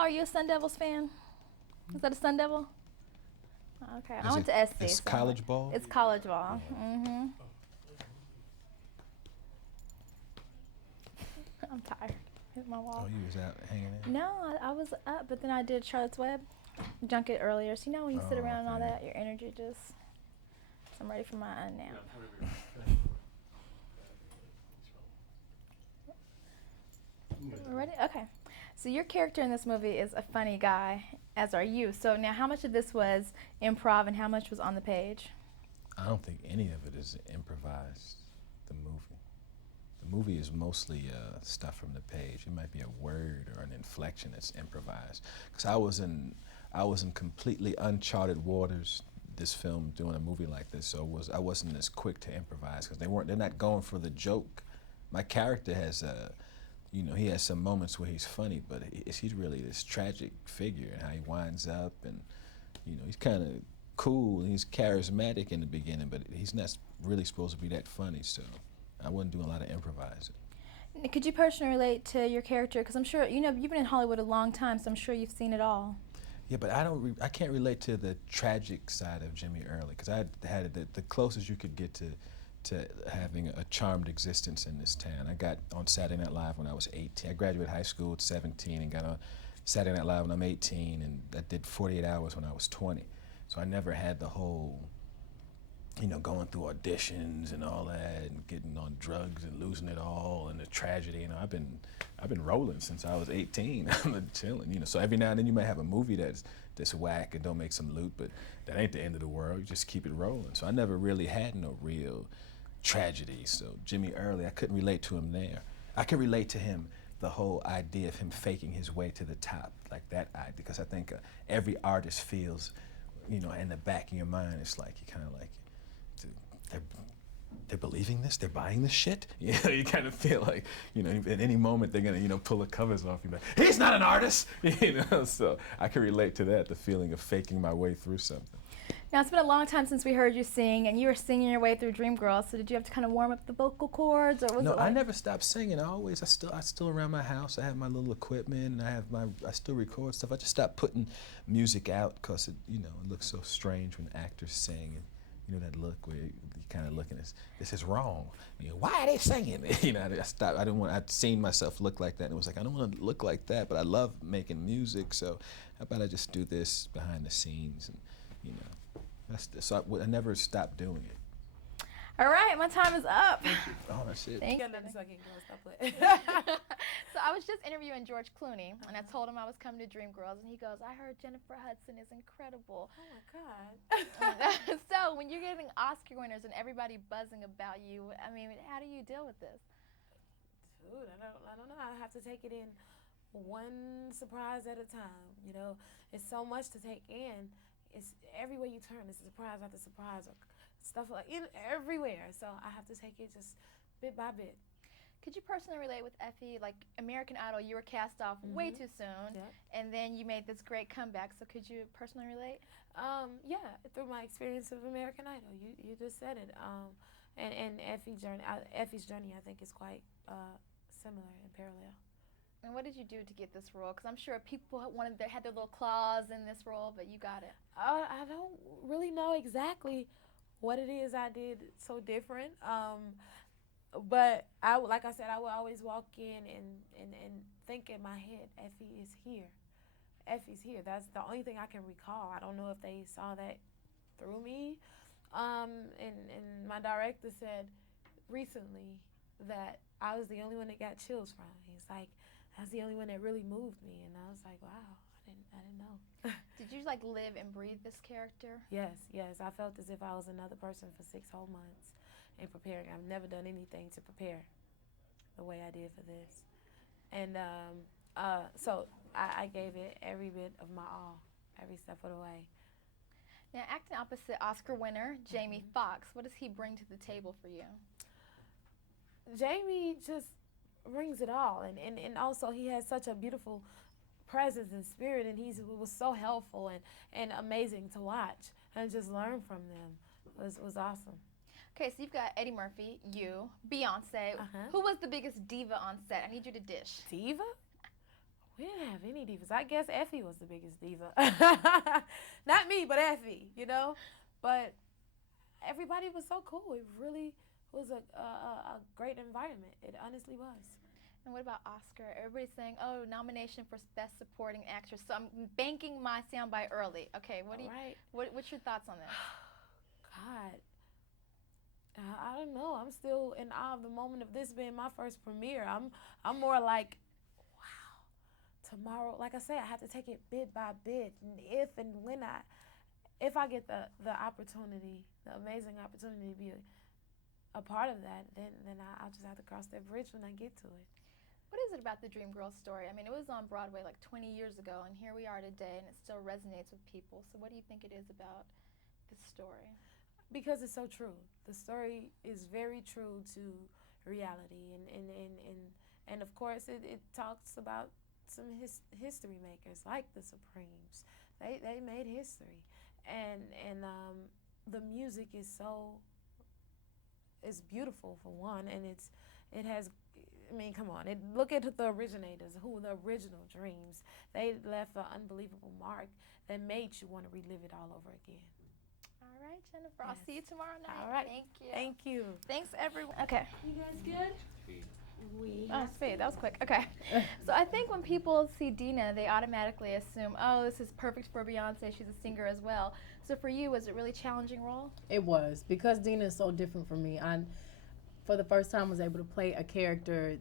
Are you a Sun Devils fan? Is that a Sun Devil? Okay, I Is went it- to SC. It's so college ball? It's college ball. Mm-hmm. I'm tired. Hit my wall. Oh, you was out hanging in? No, I was up, but then I did Charlotte's Web junket earlier. So you know when you sit Oh, around and all okay. that, your energy just. So I'm ready for my nap. Ready? Okay. So your character in this movie is a funny guy, as are you. So now, how much of this was improv and how much was on the page? I don't think any of it is improvised, the movie. The movie is mostly stuff from the page. It might be a word or an inflection that's improvised. Because I was in completely uncharted waters, this film, doing a movie like this, so I wasn't as quick to improvise, because they're not going for the joke. My character has he has some moments where he's funny, but he's really this tragic figure, and how he winds up, and he's kind of cool and he's charismatic in the beginning, but he's not really supposed to be that funny, so I wasn't doing a lot of improvising. Could you personally relate to your character? Because I'm sure, you've been in Hollywood a long time, so I'm sure you've seen it all. Yeah, but I can't relate to the tragic side of Jimmy Early, because I had the closest you could get to having a charmed existence in this town. I got on Saturday Night Live when I was 18. I graduated high school at 17 and got on Saturday Night Live when I'm 18, and I did 48 Hours when I was 20. So I never had the whole, going through auditions and all that, and getting on drugs and losing it all, and the tragedy. I've been rolling since I was 18. I'm chilling, So every now and then you might have a movie that's whack and don't make some loot, but that ain't the end of the world. You just keep it rolling. So I never really had no real tragedy. So Jimmy Early, I couldn't relate to him there. I can relate to him, the whole idea of him faking his way to the top, like that idea, because I think every artist feels, in the back of your mind, it's like you kind of like, they're believing this, they're buying this shit. You kind of feel like, at any moment they're gonna, pull the covers off you. Like, he's not an artist, So I can relate to that, the feeling of faking my way through something. Now, it's been a long time since we heard you sing, and you were singing your way through Dreamgirls, so did you have to kind of warm up the vocal cords, or was No, it like... I never stopped singing. I still around my house, I have my little equipment, and I still record stuff. I just stopped putting music out because it looks so strange when actors sing, and that look where you kind of looking at this is wrong. Why are they singing? I stopped. I'd seen myself look like that, and it was like, I don't want to look like that, but I love making music, so how about I just do this behind the scenes, and so I never stopped doing it. All right, my time is up. Oh, that's it. Thank you. So I was just interviewing George Clooney, and I told him I was coming to Dreamgirls, and he goes, I heard Jennifer Hudson is incredible. Oh my God. So when you're getting Oscar winners and everybody buzzing about you, how do you deal with this? Dude, I don't know. I have to take it in one surprise at a time. It's so much to take in. It's everywhere you turn, it's surprise after surprise, or stuff like everywhere. So I have to take it just bit by bit. Could you personally relate with Effie? Like American Idol, you were cast off way too soon, and then you made this great comeback. So could you personally relate? Yeah, through my experience of American Idol, you just said it. And Effie's journey, I think, is quite similar and parallel. And what did you do to get this role? Because I'm sure people had their little claws in this role, but you got it. I don't really know exactly what it is I did so different. But like I said, I would always walk in and think in my head, Effie is here. Effie's here. That's the only thing I can recall. I don't know if they saw that through me. And my director said recently that I was the only one that got chills from. He's like, that's the only one that really moved me. And I was like, wow, I didn't know. Did you live and breathe this character? Yes. I felt as if I was another person for 6 whole months in preparing. I've never done anything to prepare the way I did for this. And so I gave it every bit of my all, every step of the way. Now, acting opposite Oscar winner Jamie Foxx, what does he bring to the table for you? Jamie just brings it all, and also he has such a beautiful presence and spirit, and he was so helpful and amazing to watch and just learn from them. It was awesome. Okay, so you've got Eddie Murphy, you, Beyonce. Who was the biggest diva on set? I need you to dish. Diva? We didn't have any divas. I guess Effie was the biggest diva. Not me, but Effie, you know? But everybody was so cool. It really was a great environment. It honestly was. And what about Oscar? Everybody's saying, oh, nomination for Best Supporting Actress. So I'm banking my soundbite early. Okay, what's your thoughts on this? God, I don't know. I'm still in awe of the moment of this being my first premiere. I'm more like, wow, tomorrow. Like I say, I have to take it bit by bit, and if I get the opportunity, the amazing opportunity to be a part of that, then I'll just have to cross that bridge when I get to it. What is it about the Dreamgirls story? I mean, it was on Broadway like 20 years ago, and here we are today, and it still resonates with people. So what do you think it is about this story? Because it's so true. The story is very true to reality, and of course it talks about some history makers like the Supremes. They made history, and the music is it's beautiful for one, and it has. I mean, come on. Look at the originators, the original Dreams. They left an unbelievable mark that made you want to relive it all over again. All right, Jennifer. I'll see you tomorrow night. All right. Thank you. Thank you. Thanks, everyone. Okay. You guys good? Sweet. That was quick. Okay. So I think when people see Dina, they automatically assume, oh, this is perfect for Beyonce. She's a singer as well. So for you, was it a really challenging role? It was, because Dina is so different from me. For the first time, was able to play a character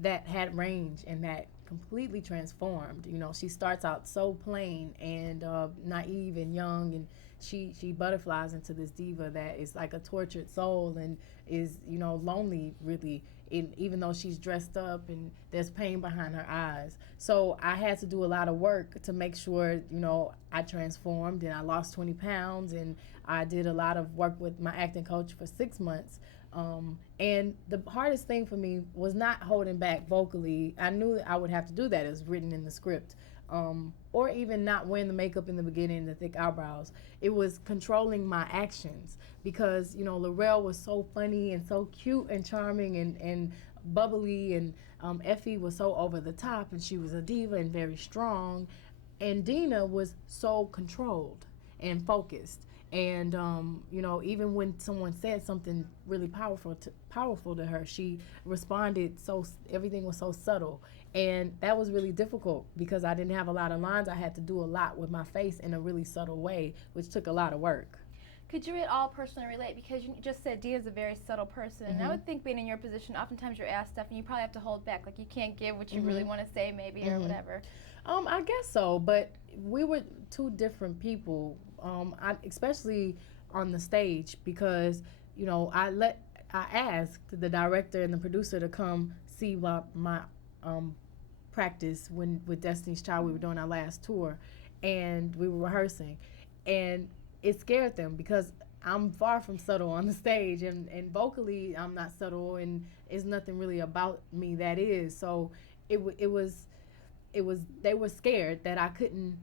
that had range and that completely transformed. You know, she starts out so plain and naive and young, and she butterflies into this diva that is like a tortured soul and is, you know, lonely really, even though she's dressed up and there's pain behind her eyes. So I had to do a lot of work to make sure, you know, I transformed, and I lost 20 pounds, and I did a lot of work with my acting coach for 6 months. And the hardest thing for me was not holding back vocally. I knew that I would have to do that. It was written in the script. Or even not wearing the makeup in the beginning, the thick eyebrows. It was controlling my actions, because, you know, Laurel was so funny and so cute and charming and bubbly, and Effie was so over the top, and she was a diva and very strong. And Dina was so controlled and focused. And you know, even when someone said something really powerful to her, she responded everything was so subtle. And that was really difficult because I didn't have a lot of lines. I had to do a lot with my face in a really subtle way, which took a lot of work. Could you at all personally relate? Because you just said Dina's a very subtle person. And I would think, being in your position, oftentimes you're asked stuff and you probably have to hold back. Like, you can't give what you really want to say, maybe, or whatever. I guess so, but we were two different people, especially on the stage, because, you know, I asked the director and the producer to come see my practice with Destiny's Child. We were doing our last tour, and we were rehearsing, and it scared them because I'm far from subtle on the stage, and vocally I'm not subtle, and it's nothing really about me that is. So it was they were scared that I couldn't.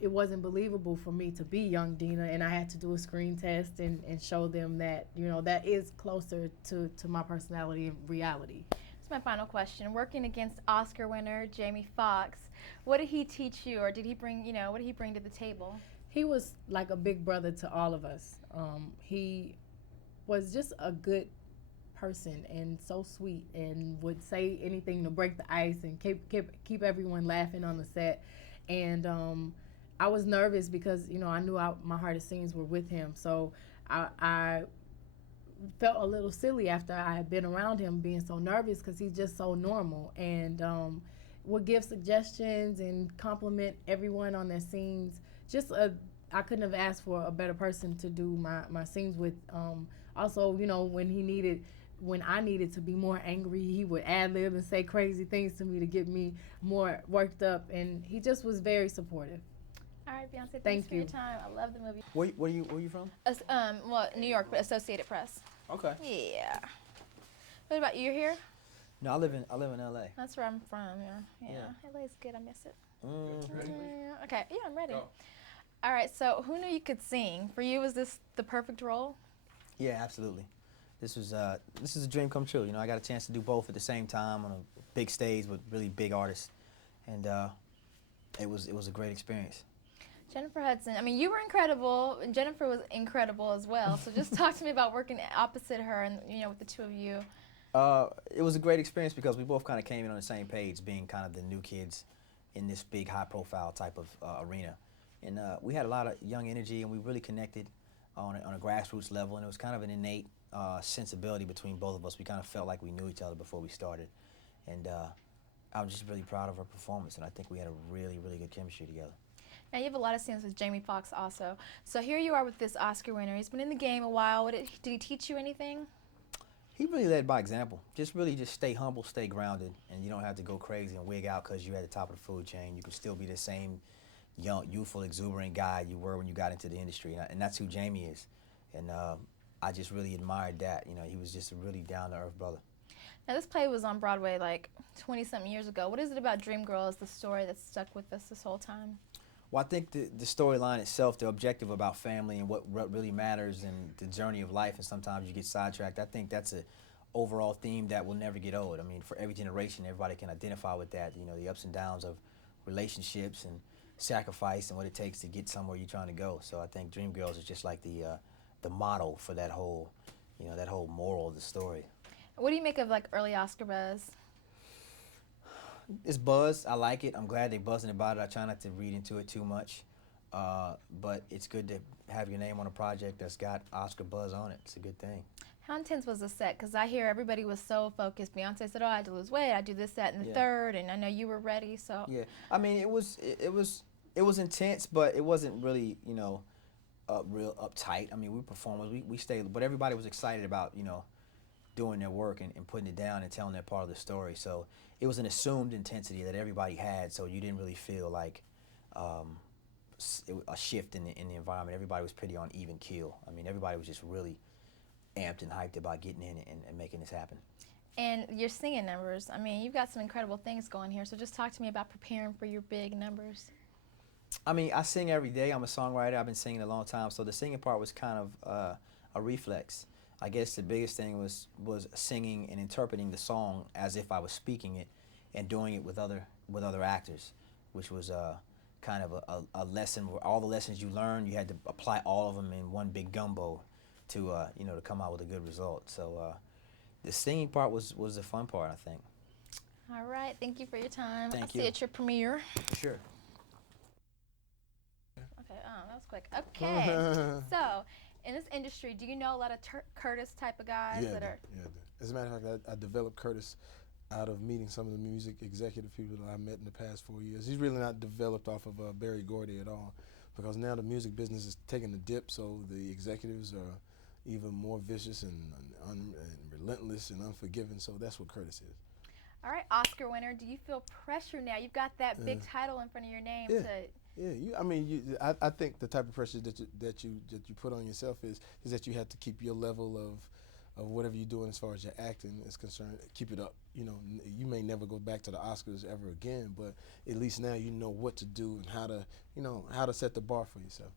It wasn't believable for me to be young Dina, and I had to do a screen test and show them that, you know, that is closer to my personality and reality. That's my final question. Working against Oscar winner Jamie Foxx, what did he teach you, or did he bring, what did he bring to the table? He was like a big brother to all of us. He was just a good person and so sweet, and would say anything to break the ice and keep everyone laughing on the set. And I was nervous because, you know, I knew my hardest scenes were with him. So I felt a little silly after I had been around him, being so nervous, because he's just so normal, and would give suggestions and compliment everyone on their scenes. I couldn't have asked for a better person to do my scenes with. Also, you know, when I needed to be more angry, he would ad-lib and say crazy things to me to get me more worked up, and he just was very supportive. All right, Beyonce, thanks Thank for you. your time. I love the movie. Where are you from? Well, New York, but Associated Press. Okay. Yeah. What about you? You're here? No, I live in LA. That's where I'm from. Yeah. LA's good. I miss it. Okay. Yeah, I'm ready. Go. All right. So, who knew you could sing? For you, was this the perfect role? Yeah, absolutely. This is a dream come true. You know, I got a chance to do both at the same time on a big stage with really big artists. and it was a great experience. Jennifer Hudson, I mean, you were incredible, and Jennifer was incredible as well. So just talk to me about working opposite her and, with the two of you. It was a great experience because we both kind of came in on the same page, being kind of the new kids in this big, high-profile type of arena. And we had a lot of young energy, and we really connected on a grassroots level, and it was kind of an innate sensibility between both of us. We kind of felt like we knew each other before we started. And I was just really proud of her performance, and I think we had a really, really good chemistry together. Now, you have a lot of scenes with Jamie Foxx also. So here you are with this Oscar winner. He's been in the game a while. Did he teach you anything? He really led by example. Just stay humble, stay grounded, and you don't have to go crazy and wig out because you're at the top of the food chain. You can still be the same young, youthful, exuberant guy you were when you got into the industry, and that's who Jamie is. And I just really admired that. He was just a really down-to-earth brother. Now, this play was on Broadway like 20-something years ago. What is it about Dreamgirls, the story that's stuck with us this whole time? Well, I think the storyline itself, the objective about family and what really matters and the journey of life, and sometimes you get sidetracked, I think that's an overall theme that will never get old. I mean, for every generation, everybody can identify with that, the ups and downs of relationships and sacrifice and what it takes to get somewhere you're trying to go. So I think Dreamgirls is just like the model for that whole moral of the story. What do you make of like early Oscar buzz? It's buzz. I like it. I'm glad they're buzzing about it. I try not to read into it too much. But it's good to have your name on a project that's got Oscar buzz on it. It's a good thing. How intense was the set? Because I hear everybody was so focused. Beyonce said, "Oh, I had to lose weight. I do this, that, and the third." And I know you were ready. So yeah, I mean, it was intense, but it wasn't really real uptight. I mean, we performers, we stayed, but everybody was excited about doing their work and putting it down and telling their part of the story. So it was an assumed intensity that everybody had. So you didn't really feel like a shift in the environment. Everybody was pretty on even keel. I mean, everybody was just really amped and hyped about getting in and making this happen. And your singing numbers, I mean, you've got some incredible things going here. So just talk to me about preparing for your big numbers. I mean, I sing every day. I'm a songwriter. I've been singing a long time. So the singing part was kind of a reflex. I guess the biggest thing was singing and interpreting the song as if I was speaking it and doing it with other actors, which was kind of a lesson where all the lessons you learned, you had to apply all of them in one big gumbo to to come out with a good result. So the singing part was the fun part, I think. All right, thank you for your time. Thank I'll see you. you at your premiere. Sure. Okay, that was quick. Okay, so in this industry, do you know a lot of Curtis type of guys Yeah, that are? yeah. As a matter of fact, I developed Curtis out of meeting some of the music executive people that I met in the past 4 years. He's really not developed off of Barry Gordy at all, because now the music business is taking a dip, so the executives are even more vicious and relentless and unforgiving. So that's what Curtis is. All right, Oscar winner, do you feel pressure now? You've got that big title in front of your name Yeah. to. Yeah, I think the type of pressure that you put on yourself is that you have to keep your level of whatever you're doing as far as your acting is concerned. Keep it up. You may never go back to the Oscars ever again, but at least now you know what to do and how to set the bar for yourself.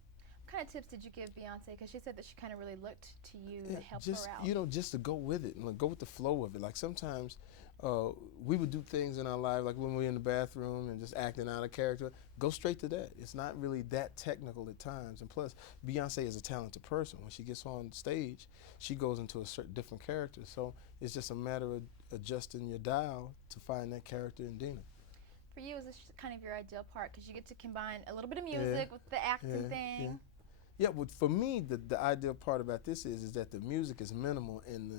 What kind of tips did you give Beyonce? Because she said that she kind of really looked to you to help her out. Just to go with it and go with the flow of it. Like sometimes we would do things in our life, like when we're in the bathroom and just acting out of character. Go straight to that. It's not really that technical at times. And plus, Beyonce is a talented person. When she gets on stage, she goes into a certain different character. So it's just a matter of adjusting your dial to find that character in Dina. For you, is this kind of your ideal part? Because you get to combine a little bit of music with the acting thing. Yeah, but for me, the ideal part about this is that the music is minimal and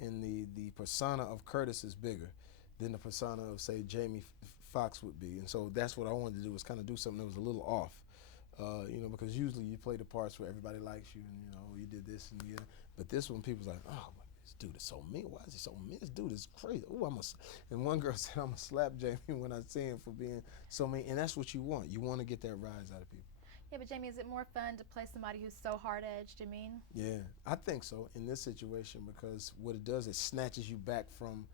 the persona of Curtis is bigger than the persona of, say, Jamie Foxx would be. And so that's what I wanted to do, was kind of do something that was a little off. Because usually you play the parts where everybody likes you and, you did this and but this one, people's like, oh, this dude is so mean. Why is he so mean? This dude is crazy. Ooh, and one girl said, I'm going to slap Jamie when I see him for being so mean. And that's what you want. You want to get that rise out of people. Yeah, but Jamie, is it more fun to play somebody who's so hard-edged and mean? Yeah, I think so in this situation, because what it does, it snatches you back from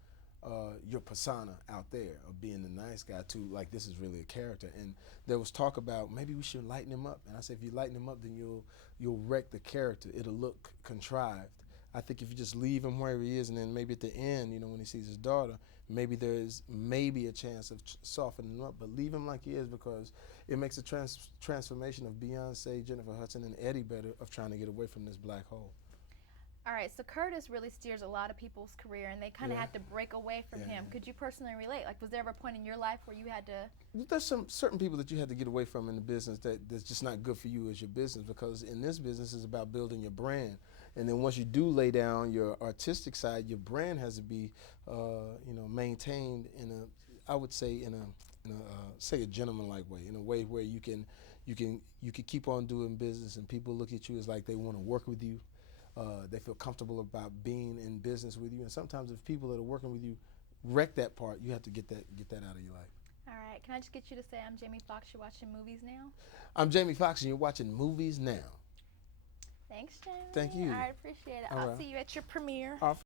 your persona out there of being the nice guy to, like, this is really a character. And there was talk about maybe we should lighten him up. And I said, if you lighten him up, then you'll wreck the character. It'll look contrived. I think if you just leave him where he is, and then maybe at the end, you know, when he sees his daughter, maybe there's maybe a chance of softening him up. But leave him like he is, because it makes a transformation of Beyonce, Jennifer Hudson, and Eddie better, of trying to get away from this black hole. All right, so Curtis really steers a lot of people's career, and they kind of Yeah. had to break away from Yeah, him. yeah. Could you personally relate? Like, was there ever a point in your life where you had to? There's some certain people that you have to get away from in the business that's just not good for you as your business, because in this business is about building your brand. And then once you do lay down your artistic side, your brand has to be, you know, maintained in a, I would say in a say a gentlemanlike way, in a way where you can keep on doing business, and people look at you as like they want to work with you. They feel comfortable about being in business with you. And sometimes if people that are working with you wreck that part, you have to get that out of your life. All right, can I just get you to say I'm Jamie Foxx, you're watching movies now? I'm Jamie Foxx, and you're watching Movies Now. Thanks, Jamie. Thank you. I appreciate it. All I'll right. see you at your premiere.